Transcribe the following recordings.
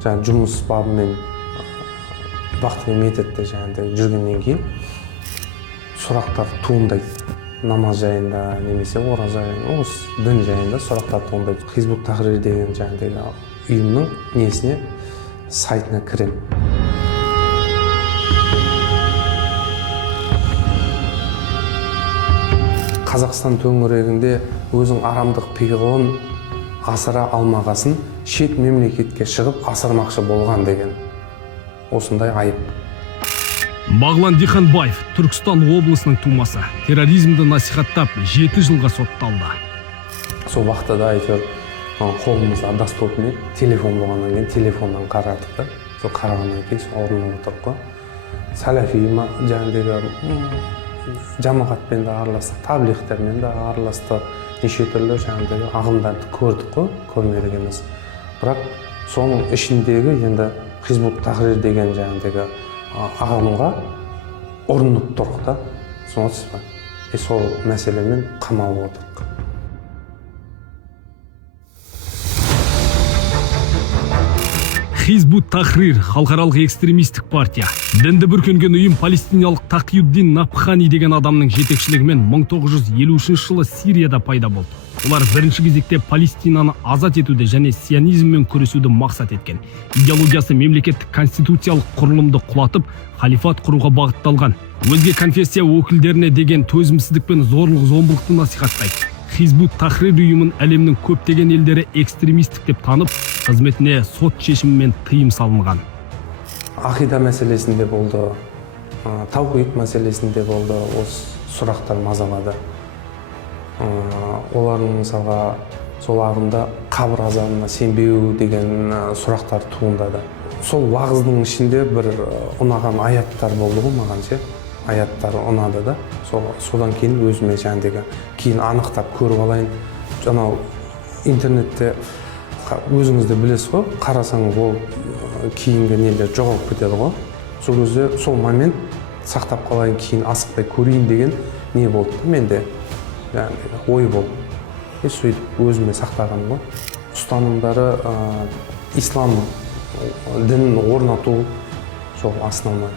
жаңа жұмыс бабымен вақтымен методта жаңағыдай жүргеннен кейін сұрақтар туындайды. Намаз жайында немесе ораза жайында, осы дін жайында сұрақтар туындайды. Хизбут Тахрир деген жаңағыдай ұйымның несіне, сайтына кірем. Қазақстан төңірегінде өзің арамдық пиғылын асыра алмағасын шет мемлекетке шығып асырмақшы болған деген осындай айып. Бағлан Диханбаев, Түркістан облысының тумасы, терроризмді насихаттап 7 жылға сотталды. Сол вақтада әйтеуір қолымызда доступный телефон болғаннан кейін телефоннан қарадық та. Сол қарағаннан кейін сол орнына отырып қой. Салафи жаңағыдай жамағатпен де араластық, таблиғтермен де араластық, неше түрлі жаңағыдай ағымдарды көрдік қой, көрмедік емес. Бірақ соның ішіндегі енді Хизбут Тахрир деген жаңағыдай ағымға ұрынып тұрдық та, түсінесіз ба? Сол мәселемен қамалып отырдық. Хизбут Тахрир халықаралық экстремистік партия. Дінді бүркенген ұйым палестиналық Тақиюддин Набхани деген адамның жетекшілігімен 1953 жылы Сирияда пайда болды. Олар бірінші кезекте Палестинаны азат етуді және сионизммен күресуді мақсат еткен. Идеологиясы мемлекеттік конституциялық құрылымды құлатып, халифат құруға бағытталған. Өзге конфессия өкілдеріне деген төзімсіздік пен зорлық-зомбылықты насихаттайды. Хизбут Тахрир ұйымын әлемнің көптеген елдері экстремистік деп танып, қызметіне сот шешімімен тыйым салынған. Ақида мәселесінде болды, таухид мәселесінде болды, осы сұрақтар мазалады. Олардың мысалға сол ағымда қабір азабына сенбеу деген сұрақтар туындады. Сол уағыздың ішінде бір ұнаған аяттар болды ғой маған ше. Аяттар ұнады да. Содан кейін өзіме жаңағыдай кейін анықтап көріп алайын. Жаңа интернетте өзіңізді білесіз ғой, қарасаңыз ол кейінгі нелер жоғалып кетеді ғой. Сол кезде сол момент сақтап қалайын, кейін асықпай көрейін деген не болды менде. Ой болды. Сөйтіп өзіме сақтаған ғой. Ұстанымдары ислам дінін орнату сол основной.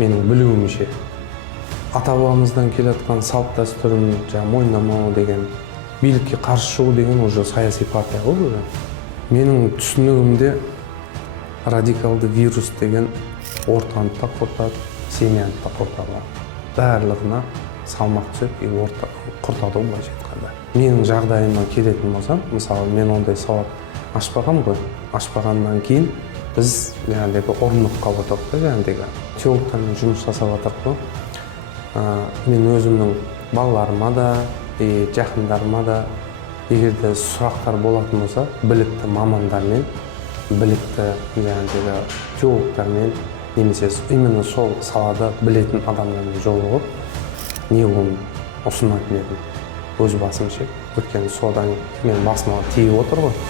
Менің білуімше ата-бабамыздан келатқан салт дәстүрін мойындамау деген, билікке қарсы шығу деген уже саяси партия ғой. Менің түсінігімде радикалды вирус деген ортаны да құртады, семьяны да құртады. Барлығына салмақ түсіп, құртады ғой былайша айтқанда. Менің жағдайыма келетін болсам, мысалы мен ондай сауат ашпаған ғой. Ашпағаннан кейін біз жаңағыдай ұрынып қалып отырдық та, жаңағыдай теологтармен жұмыс жасап жатырмық қой. Мен өзімнің балаларыма да, жақындарыма да егерде сұрақтар болатын болса, білікті мамандармен, білікті жаңағыдай теологтармен, немесе именно сол салада білетін адамдармен жолығып неғылым ұсынатын едім. Өз басымша. Өйткені содан мен басыма тиіп отыр ғой.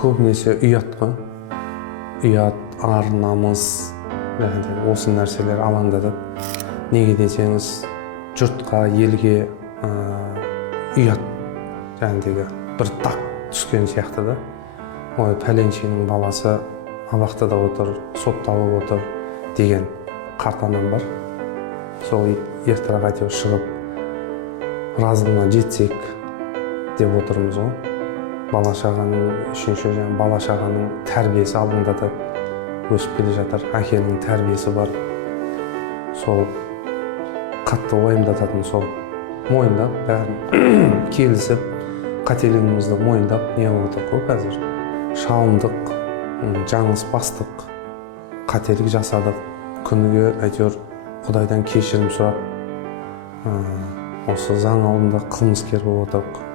Көбінесе ұят қой. Ұят, ар, намыс, осы нәрселер алаңдатады. Неге десеңіз, жұртқа, елге ұят жаңағыдай бір тақ түскен сияқты да. Ой, пәленшенің баласы абақтыда отыр, сотталып отыр деген қарт анам бар. Сол ертерек әйтеуір шығып разылығына жетсек деп отырмыз ғой. Бала-шағаның үшінші бала-шағаның тәрбиесі алаңдатып өсіп келе жатыр. Әкенің тәрбиесі бар. Сол қатты уайымдататын сол. Мойындап, бәрін келісіп, қателігімізді мойындап не қылып отыр ғой қазір. Шалындық, жаңылыс бастық, қателік жасадық. Күніге әйтеуір Құдайдан кешірім сұрап, осы заң алдында қылмыскер болып отырдық.